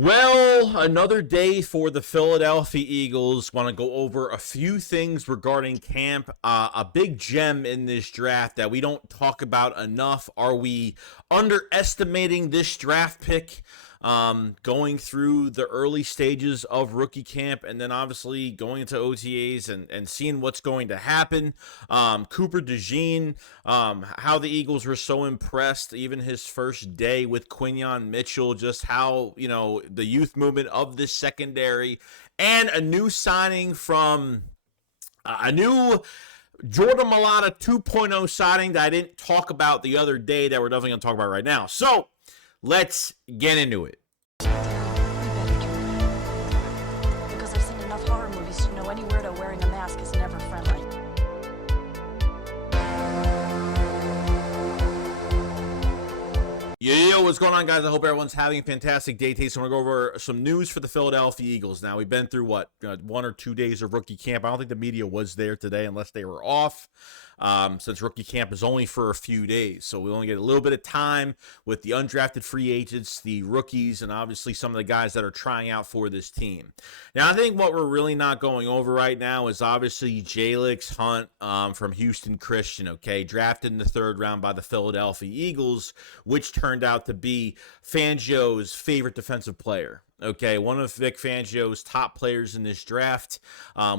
Well, another day for the Philadelphia Eagles. Want to go over a few things regarding camp. A big gem in this draft that we don't talk about enough. Are we underestimating this draft pick? Going through the early stages of rookie camp and then obviously going into OTAs and seeing what's going to happen. Cooper DeJean, how the Eagles were so impressed, even his first day with Quinyon Mitchell, just how, the youth movement of this secondary, and a new signing from a new Jordan Mailata 2.0 signing that I didn't talk about the other day that we're definitely going to talk about right now. So, let's get into it. We better do it. Because I've seen enough horror movies to know any weirdo wearing a mask is never friendly. Yo, what's going on, guys? I hope everyone's having a fantastic day today. So I'm going to go over some news for the Philadelphia Eagles. Now, we've been through, 1 or 2 days of rookie camp. I don't think the media was there today unless they were off. Since rookie camp is only for a few days. So we only get a little bit of time with the undrafted free agents, the rookies, and obviously some of the guys that are trying out for this team. Now, I think what we're really not going over right now is obviously Jalyx Hunt from Houston Christian, okay? Drafted in the 3rd round by the Philadelphia Eagles, which turned out to be Fangio's favorite defensive player. Okay, one of Vic Fangio's top players in this draft,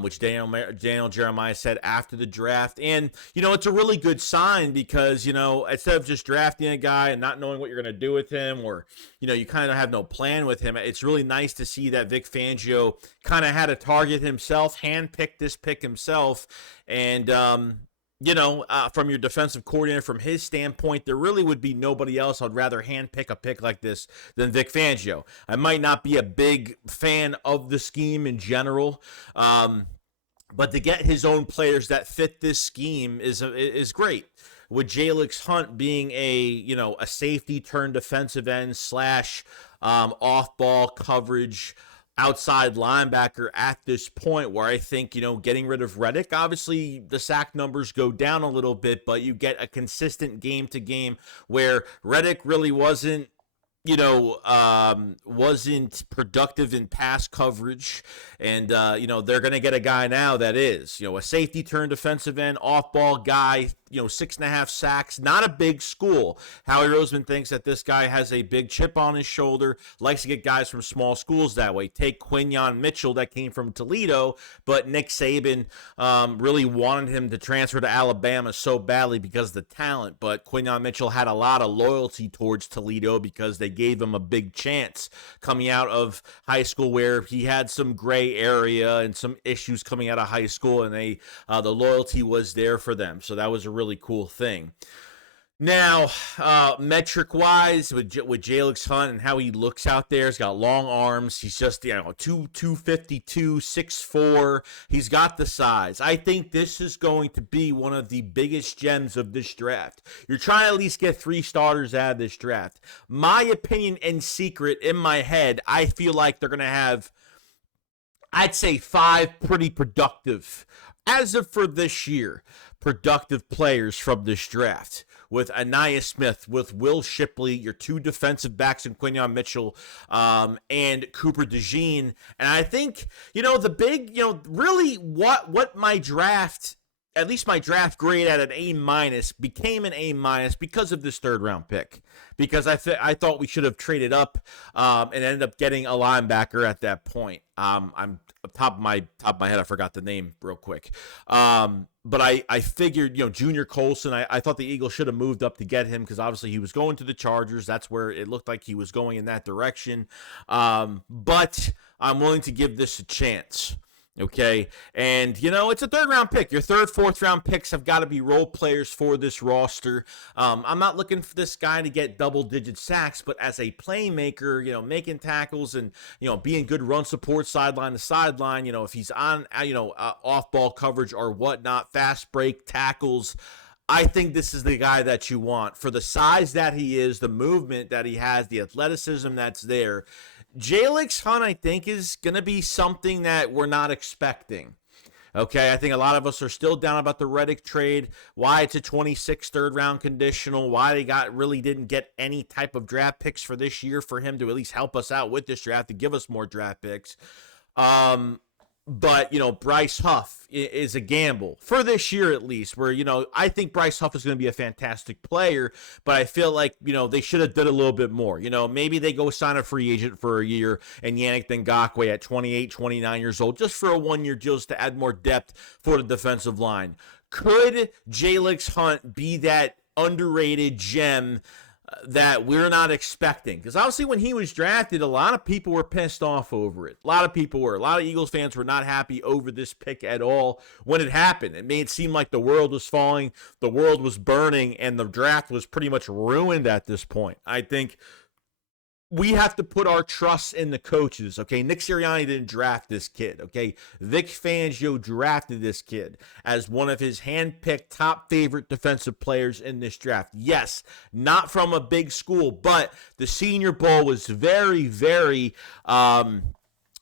which Daniel Jeremiah said after the draft. And, it's a really good sign because, instead of just drafting a guy and not knowing what you're going to do with him or, you kind of have no plan with him, it's really nice to see that Vic Fangio kind of had a target himself, handpicked this pick himself, and, from your defensive coordinator, from his standpoint, there really would be nobody else I'd rather handpick a pick like this than Vic Fangio. I might not be a big fan of the scheme in general, but to get his own players that fit this scheme is great. With Jalyx Hunt being a safety turned defensive end / off-ball coverage outside linebacker at this point, where I think, getting rid of Reddick, obviously the sack numbers go down a little bit, but you get a consistent game to game where Reddick really wasn't productive in pass coverage, and they're going to get a guy now that is, a safety turned defensive end, off-ball guy, 6.5 sacks, not a big school. Howie Roseman thinks that this guy has a big chip on his shoulder, likes to get guys from small schools that way. Take Quinyon Mitchell that came from Toledo, but Nick Saban really wanted him to transfer to Alabama so badly because of the talent, but Quinyon Mitchell had a lot of loyalty towards Toledo because they gave him a big chance coming out of high school, where he had some gray area and some issues coming out of high school, and the loyalty was there for them. So that was a really cool thing. Now, metric-wise, with Jalyx Hunt and how he looks out there, he's got long arms. He's just, 252, 6'4". He's got the size. I think this is going to be one of the biggest gems of this draft. You're trying to at least get 3 starters out of this draft. My opinion and secret in my head, I feel like they're going to have, I'd say, 5 pretty productive, as of for this year, productive players from this draft. With Anaya Smith, with Will Shipley, your 2 defensive backs in Quinyon Mitchell, and Cooper DeJean. And I think, the big, really what my draft, at least my draft grade at an A- became an A- because of this 3rd round pick. Because I thought we should have traded up and ended up getting a linebacker at that point. I'm top of my head, I forgot the name real quick. But I figured, Junior Colson, I thought the Eagles should have moved up to get him because obviously he was going to the Chargers. That's where it looked like he was going, in that direction. But I'm willing to give this a chance. Okay, and it's a 3rd round pick. Your 3rd, 4th round picks have got to be role players for this roster. I'm not looking for this guy to get double-digit sacks, but as a playmaker, making tackles and being good run support sideline to sideline. If he's on off-ball coverage or whatnot, fast break tackles. I think this is the guy that you want for the size that he is, the movement that he has, the athleticism that's there. Jalyx Hunt, I think, is going to be something that we're not expecting. Okay, I think a lot of us are still down about the Reddick trade, why it's a 26 third-round conditional, why they really didn't get any type of draft picks for this year for him to at least help us out with this draft, to give us more draft picks. But, Bryce Huff is a gamble for this year at least, where, I think Bryce Huff is going to be a fantastic player, but I feel like, they should have done a little bit more. Maybe they go sign a free agent for a year and Yannick Ngakoue at 28, 29 years old, just for a one-year deal just to add more depth for the defensive line. Could Jalyx Hunt be that underrated gem that we're not expecting? Because obviously when he was drafted, a lot of people were pissed off over it. A lot of people were. A lot of Eagles fans were not happy over this pick at all when it happened. It made it seem like the world was falling, the world was burning, and the draft was pretty much ruined at this point. I think we have to put our trust in the coaches, okay? Nick Sirianni didn't draft this kid, okay? Vic Fangio drafted this kid as one of his handpicked top favorite defensive players in this draft. Yes, not from a big school, but the Senior Bowl was very, very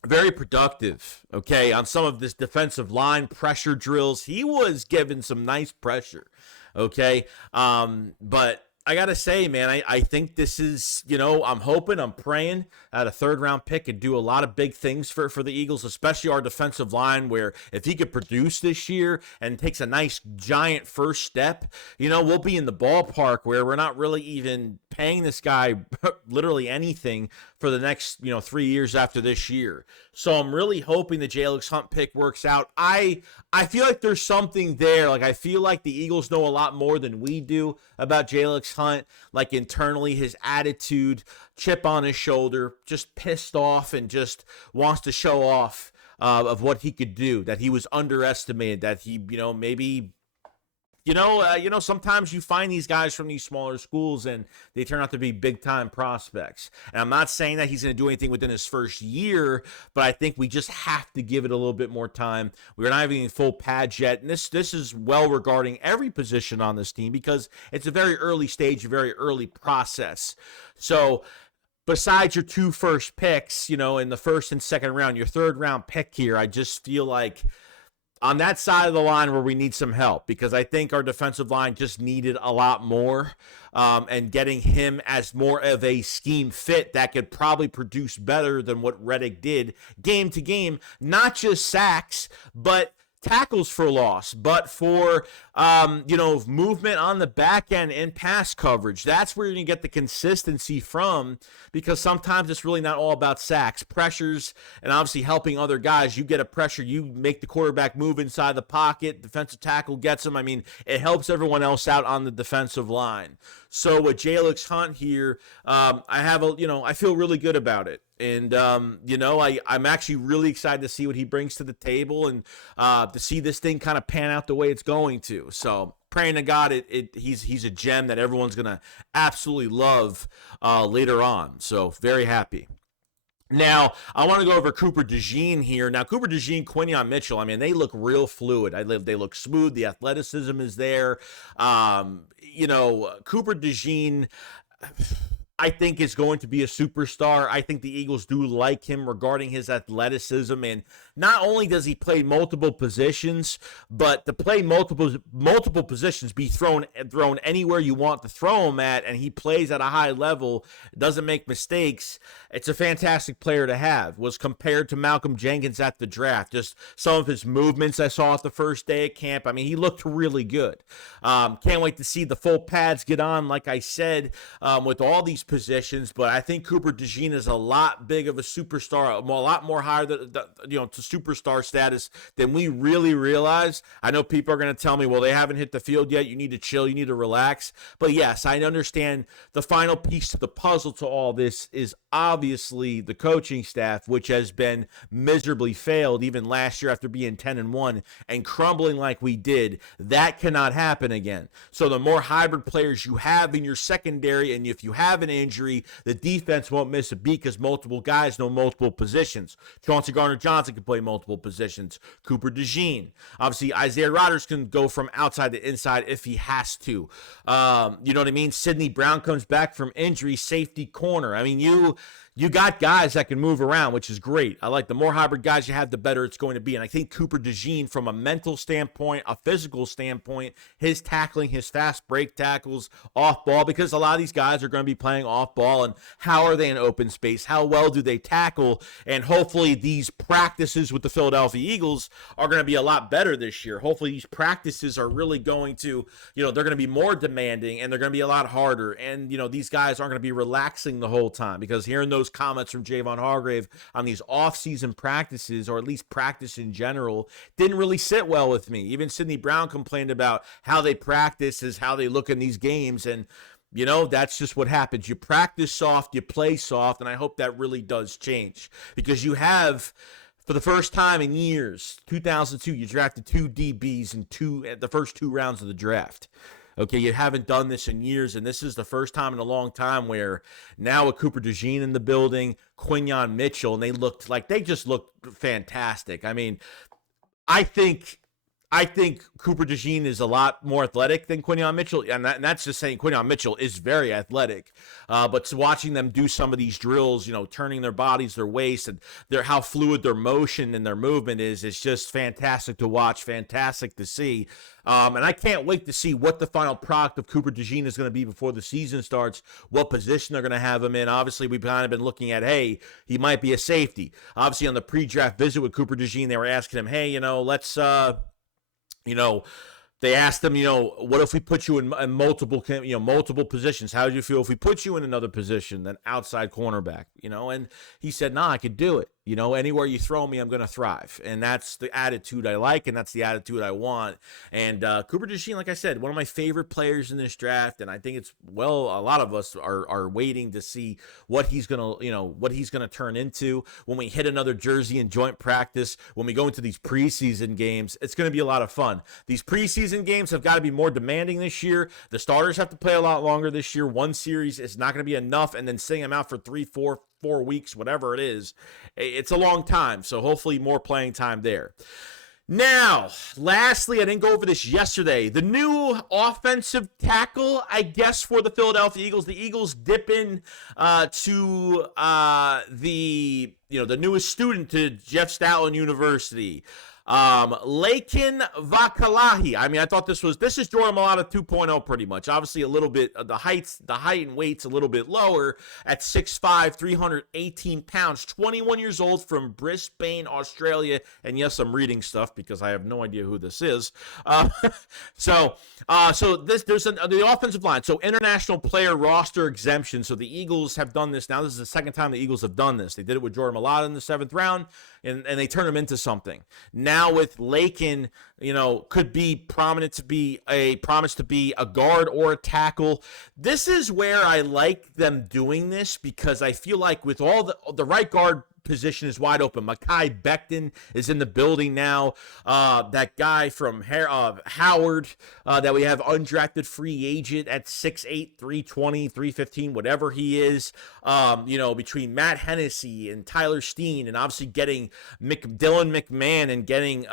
productive, okay, on some of this defensive line pressure drills. He was given some nice pressure, okay? But I got to say, man, I think this is, I'm hoping, I'm praying at a third-round pick and do a lot of big things for the Eagles, especially our defensive line, where if he could produce this year and takes a nice, giant first step, we'll be in the ballpark where we're not really even paying this guy literally anything for the next, 3 years after this year. So I'm really hoping the Jalyx Hunt pick works out. I feel like there's something there. Like, I feel like the Eagles know a lot more than we do about Jalyx Hunt. Like, internally, his attitude, chip on his shoulder, just pissed off and just wants to show off of what he could do, that he was underestimated, that he, maybe... sometimes you find these guys from these smaller schools and they turn out to be big-time prospects. And I'm not saying that he's going to do anything within his first year, but I think we just have to give it a little bit more time. We're not having full pads yet, and this is well regarding every position on this team because it's a very early stage, a very early process. So besides your two first picks, in the first and second round, your third-round pick here, I just feel like on that side of the line where we need some help, because I think our defensive line just needed a lot more, and getting him as more of a scheme fit that could probably produce better than what Reddick did game to game, not just sacks, but tackles for loss, but for, movement on the back end and pass coverage. That's where you're going to get the consistency from, because sometimes it's really not all about sacks, pressures, and obviously helping other guys. You get a pressure, you make the quarterback move inside the pocket, defensive tackle gets him. I mean, it helps everyone else out on the defensive line. So with Jalyx Hunt here, I feel really good about it. And, I'm actually really excited to see what he brings to the table and to see this thing kind of pan out the way it's going to. So praying to God he's a gem that everyone's going to absolutely love later on. So very happy. Now, I want to go over Cooper DeJean here. Now, Cooper DeJean, Quinyon Mitchell, I mean, they look real fluid. They look smooth. The athleticism is there. Cooper DeJean, I think, is going to be a superstar. I think the Eagles do like him regarding his athleticism, and not only does he play multiple positions, but to play multiple positions, be thrown anywhere you want to throw him at, and he plays at a high level, doesn't make mistakes. It's a fantastic player to have. Was compared to Malcolm Jenkins at the draft. Just some of his movements I saw at the first day at camp. I mean, he looked really good. Can't wait to see the full pads get on, like I said, with all these positions. But I think Cooper DeJean is a lot big of a superstar, a lot more higher to superstar status than we really realize. I know people are going to tell me, well, they haven't hit the field yet. You need to chill. You need to relax. But yes, I understand the final piece to the puzzle to all this is obviously the coaching staff, which has been miserably failed even last year after being 10-1 and crumbling like we did. That cannot happen again. So the more hybrid players you have in your secondary, and if you have an injury, the defense won't miss a beat because multiple guys know multiple positions. Chauncey Gardner-Johnson can play multiple positions. Cooper DeJean. Obviously, Isaiah Rodgers can go from outside to inside if he has to. You know what I mean? Sidney Brown comes back from injury, safety corner. I mean, you you got guys that can move around, which is great. I like the more hybrid guys you have, the better it's going to be. And I think Cooper DeJean, from a mental standpoint, a physical standpoint, his tackling, his fast break tackles, off ball, because a lot of these guys are going to be playing off ball. And how are they in open space? How well do they tackle? And hopefully these practices with the Philadelphia Eagles are going to be a lot better this year. Hopefully these practices are really going to, they're going to be more demanding and they're going to be a lot harder. And, these guys aren't going to be relaxing the whole time, because hearing those comments from Javon Hargrave on these off-season practices, or at least practice in general, didn't really sit well with me. Even Sidney Brown complained about how they practice is how they look in these games, and that's just what happens. You practice soft, you play soft, and I hope that really does change, because you have, for the first time in years, 2002, you drafted 2 DBs in the first 2 rounds of the draft. Okay, you haven't done this in years, and this is the first time in a long time where now with Cooper DeJean in the building, Quinyon Mitchell, and they just looked fantastic. I mean, I think Cooper DeJean is a lot more athletic than Quinyon Mitchell, and that's just saying Quinyon Mitchell is very athletic. But watching them do some of these drills, turning their bodies, their waist, and how fluid their motion and their movement is just fantastic to watch, fantastic to see. And I can't wait to see what the final product of Cooper DeJean is going to be before the season starts, what position they're going to have him in. Obviously, we've kind of been looking at, hey, he might be a safety. Obviously, on the pre-draft visit with Cooper DeJean, they were asking him, hey, let's they asked him, what if we put you in multiple positions? How would you feel if we put you in another position than outside cornerback? And he said, nah, I could do it. Anywhere you throw me, I'm going to thrive. And that's the attitude I like, and that's the attitude I want. And Cooper DeJean, like I said, one of my favorite players in this draft, and I think a lot of us are waiting to see what he's going to turn into when we hit another jersey in joint practice, when we go into these preseason games. It's going to be a lot of fun. These preseason games have got to be more demanding this year. The starters have to play a lot longer this year. One series is not going to be enough, and then sitting them out for 3, 4 weeks, whatever it is, it's a long time. So hopefully more playing time there. Now, lastly, I didn't go over this yesterday. The new offensive tackle, I guess, for the Philadelphia Eagles. The Eagles dip in to the newest student to Jeff Stoutland University. Lakin Vakalahi. I mean, I thought this is Jordan Mailata 2.0 pretty much. Obviously a little bit, the height and weight's a little bit lower at 6'5", 318 pounds, 21 years old, from Brisbane, Australia. And yes, I'm reading stuff because I have no idea who this is. So there's the offensive line. So international player roster exemption. So the Eagles have done this. Now this is the second time the Eagles have done this. They did it with Jordan Mailata in the 7th round, and they turned him into something. Now with Lakin, could be prominent to be a promise to be a guard or a tackle. This is where I like them doing this, because I feel like with all the right guard position is wide open. Mekhi Becton is in the building now. That guy from Howard that we have undrafted free agent at 6'8", 320, 315, whatever he is. Between Matt Hennessy and Tyler Steen, and obviously getting Dylan McMahon and getting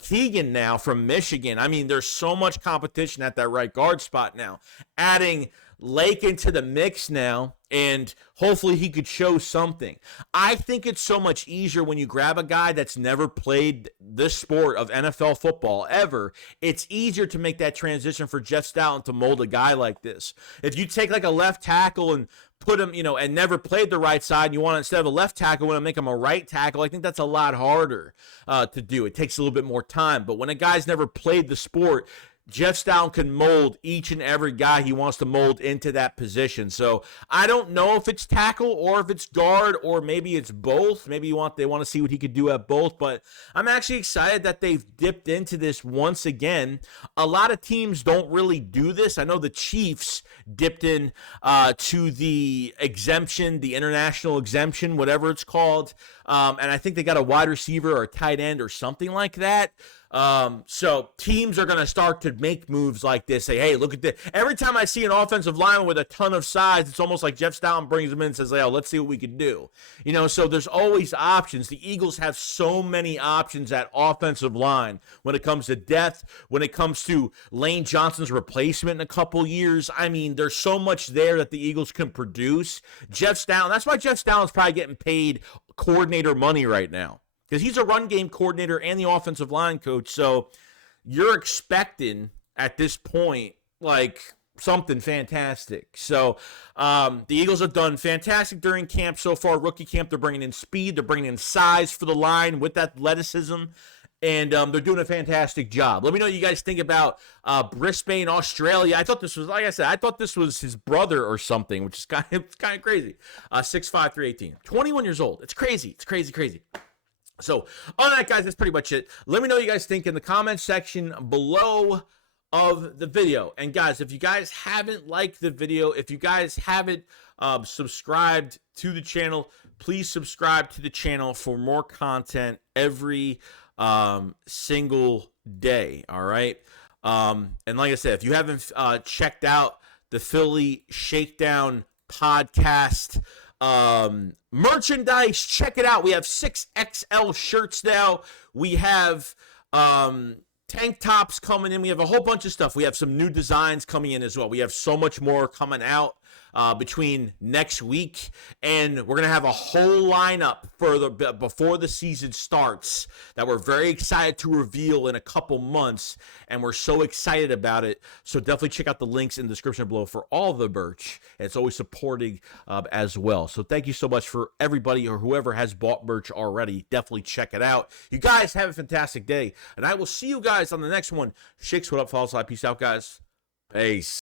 Keegan now from Michigan. I mean, there's so much competition at that right guard spot now. Adding Lake into the mix now, and hopefully he could show something. I think it's so much easier when you grab a guy that's never played this sport of NFL football ever. It's easier to make that transition for Jeff Stoutland to mold a guy like this. If you take like a left tackle and put him, and never played the right side, and you want to, instead of a left tackle, want to make him a right tackle, I think that's a lot harder to do. It takes a little bit more time. But when a guy's never played the sport, Jeff Stoutland can mold each and every guy he wants to mold into that position. So I don't know if it's tackle or if it's guard, or maybe it's both. Maybe they want to see what he could do at both. But I'm actually excited that they've dipped into this once again. A lot of teams don't really do this. I know the Chiefs dipped in to the exemption, the international exemption, whatever it's called. And I think they got a wide receiver or a tight end or something like that. So teams are going to start to make moves like this. Say, hey, look at this. Every time I see an offensive lineman with a ton of size, it's almost like Jeff Stoutland brings them in and says, hey, let's see what we can do. So there's always options. The Eagles have so many options at offensive line when it comes to depth, when it comes to Lane Johnson's replacement in a couple years. I mean, there's so much there that the Eagles can produce. Jeff Stoutland, that's why Jeff Stoutland's probably getting paid coordinator money right now, because he's a run game coordinator and the offensive line coach. So you're expecting at this point, like, something fantastic. So the Eagles have done fantastic during camp so far. Rookie camp, they're bringing in speed. They're bringing in size for the line with athleticism. And they're doing a fantastic job. Let me know what you guys think about Brisbane, Australia. I thought this was, like I said, I thought this was his brother or something, which is kind of crazy. 6'5", 318. 21 years old. It's crazy. It's crazy. So, all that, guys, that's pretty much it. Let me know what you guys think in the comment section below of the video. And, guys, if you guys haven't liked the video, if you guys haven't subscribed to the channel, please subscribe to the channel for more content every single day. All right. And like I said, if you haven't checked out the Philly Shakedown podcast merchandise, check it out. We have 6XL shirts now. We have tank tops coming in. We have a whole bunch of stuff. We have some new designs coming in as well. We have so much more coming out between next week, and we're going to have a whole lineup before the season starts that we're very excited to reveal in a couple months, and we're so excited about it. So definitely check out the links in the description below for all the merch. It's always supporting as well. So thank you so much for everybody or whoever has bought merch already. Definitely check it out. You guys have a fantastic day, and I will see you guys on the next one. Shakes, what up, follow slide. Peace out, guys. Peace.